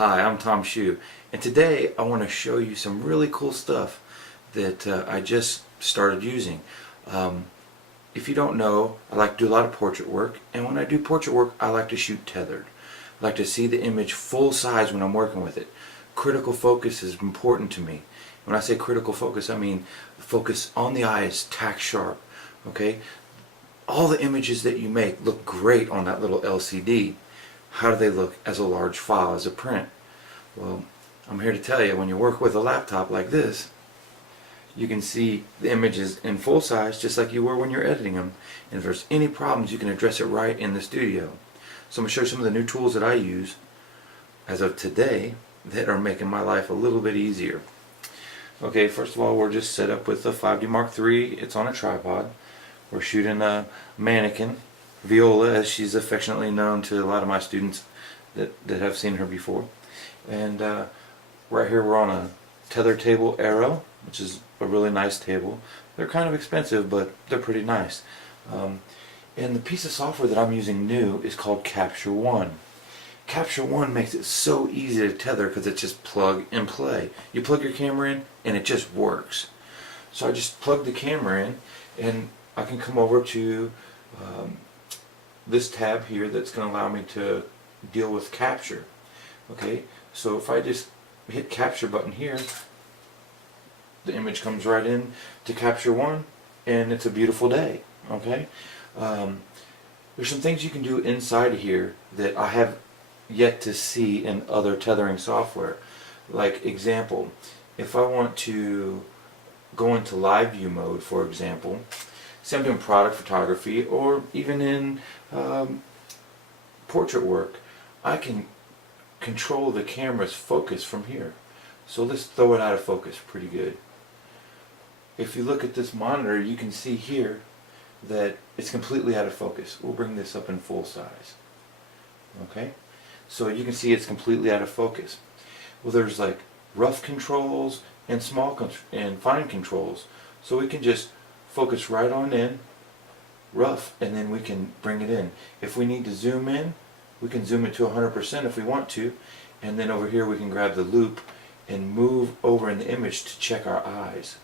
Hi, I'm Tom Shue, and today I want to show you some really cool stuff that I just started using. If you don't know, I like to do a lot of portrait work, and when I do portrait work I like to shoot tethered. I like to see the image full size when I'm working with it. Critical focus is important to me. When I say critical focus, I mean focus on the eyes, tack sharp. Okay? All the images that you make look great on that little LCD. How do they look as a large file, as a print? Well, I'm here to tell you, when you work with a laptop like this, you can see the images in full size just like you were when you're editing them. And if there's any problems, you can address it right in the studio. So I'm going to show you some of the new tools that I use as of today that are making my life a little bit easier. Okay, first of all, we're just set up with the 5D Mark III. It's on a tripod. We're shooting a mannequin, Viola, as she's affectionately known to a lot of my students that have seen her before. And right here we're on a tether table Arrow, which is a really nice table. They're kind of expensive, but they're pretty nice. And the piece of software that I'm using new is called Capture One. Capture One makes it so easy to tether because it's just plug and play. You plug your camera in and it just works. So I just plug the camera in and I can come over to this tab here that's going to allow me to deal with capture. Okay, so if I just hit capture button here, the image comes right in to Capture One and it's a beautiful day. Okay, there's some things you can do inside of here that I have yet to see in other tethering software. Like example, if I want to go into live view mode, for example, say I'm doing product photography or even in portrait work, I can control the camera's focus from here. So let's throw it out of focus pretty good. If you look at this monitor, you can see here that it's completely out of focus. We'll bring this up in full size. Okay, so you can see it's completely out of focus. Well, there's like rough controls and and fine controls, so we can just focus right on in rough and then we can bring it in. If we need to zoom in, we can zoom it to 100% if we want to, and then over here we can grab the loop and move over in the image to check our eyes.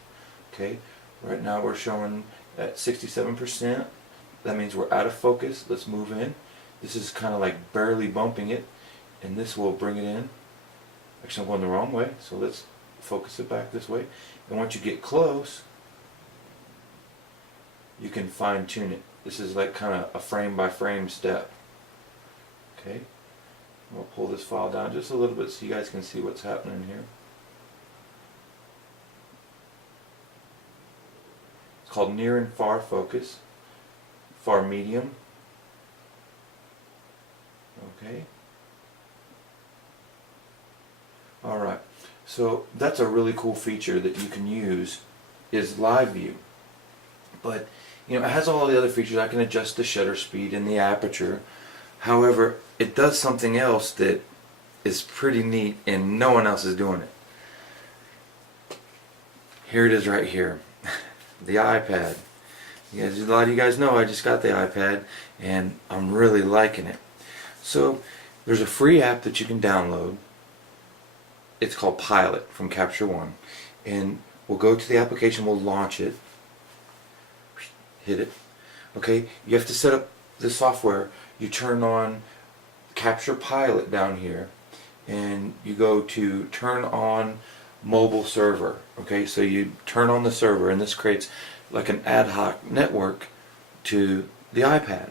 Okay, right now we're showing at 67%. That means we're out of focus. Let's move in. This is kind of like barely bumping it, and this will bring it in. Actually, I'm going the wrong way, so let's focus it back this way. And once you get close, you can fine tune it. This is like kind of a frame by frame step. Okay, we'll pull this file down just a little bit so you guys can see what's happening here. It's called near and far focus, far medium. Okay. Alright, so that's a really cool feature that you can use, is live view. But you know, it has all the other features. I can adjust the shutter speed and the aperture. However, it does something else that is pretty neat and no one else is doing it. Here it is right here. The iPad. A lot of you guys know I just got the iPad and I'm really liking it. So there's a free app that you can download. It's called Pilot from Capture One, and we'll go to the application, we'll launch it, hit it. Okay, you have to set up the software. You turn on Capture Pilot down here and you go to turn on mobile server. Okay, so you turn on the server and this creates like an ad hoc network to the iPad.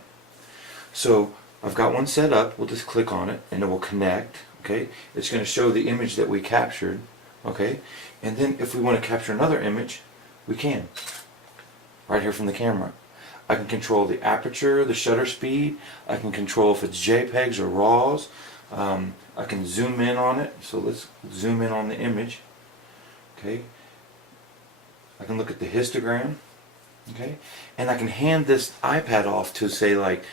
So I've got one set up. We'll just click on it and it will connect. Okay, it's going to show the image that we captured. Okay, and then if we want to capture another image, we can right here from the camera. I can control the aperture, the shutter speed. I can control if it's JPEGs or RAWs. I can zoom in on it. So let's zoom in on the image. Okay, I can look at the histogram. Okay, and I can hand this iPad off to, say, like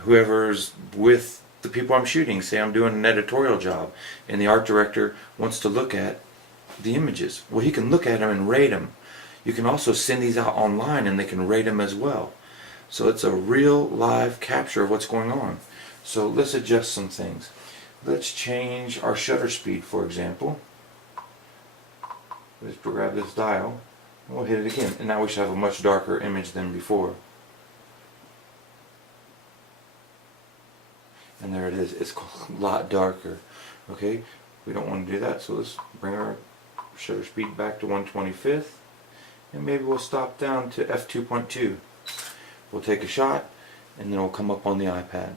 whoever's with the people I'm shooting. Say I'm doing an editorial job and the art director wants to look at the images. Well, he can look at them and rate them. You can also send these out online and they can rate them as well. So it's a real live capture of what's going on. So let's adjust some things. let's change our shutter speed, for example. Let's grab this dial and we'll hit it again, and now we should have a much darker image than before. And there it is. It's a lot darker. Okay, we don't want to do that, so let's bring our shutter speed back to 1/25th, and maybe we'll stop down to f2.2. We'll take a shot, and then we'll come up on the iPad.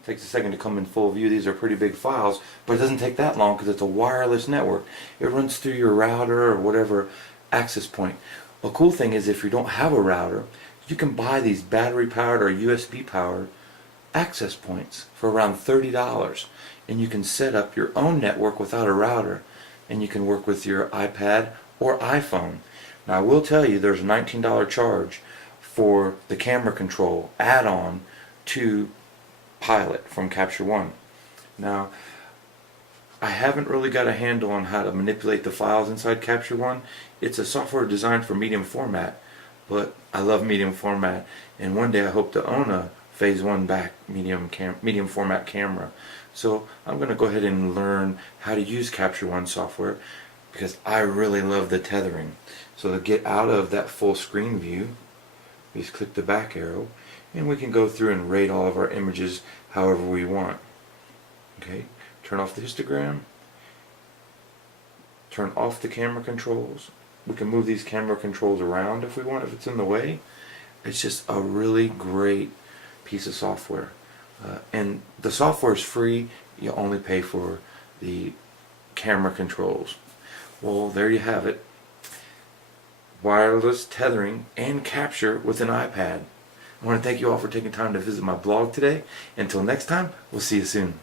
It takes a second to come in full view. These are pretty big files, but it doesn't take that long because it's a wireless network. It runs through your router or whatever access point. A cool thing is, if you don't have a router, you can buy these battery powered or USB powered access points for around $30, and you can set up your own network without a router, and you can work with your iPad or iPhone. Now I will tell you, there's a $19 charge for the camera control add-on to Pilot from Capture One. Now I haven't really got a handle on how to manipulate the files inside Capture One. It's a software designed for medium format, but I love medium format, and one day I hope to own a Phase 1 back medium format camera. So I'm going to go ahead and learn how to use Capture One software, because I really love the tethering. So to get out of that full screen view, we just click the back arrow, and we can go through and rate all of our images however we want. Okay, turn off the histogram, turn off the camera controls. We can move these camera controls around if we want, if it's in the way. It's just a really great piece of software. And the software is free. You only pay for the camera controls. Well, there you have it. Wireless tethering and capture with an iPad. I want to thank you all for taking time to visit my blog today. Until next time, we'll see you soon.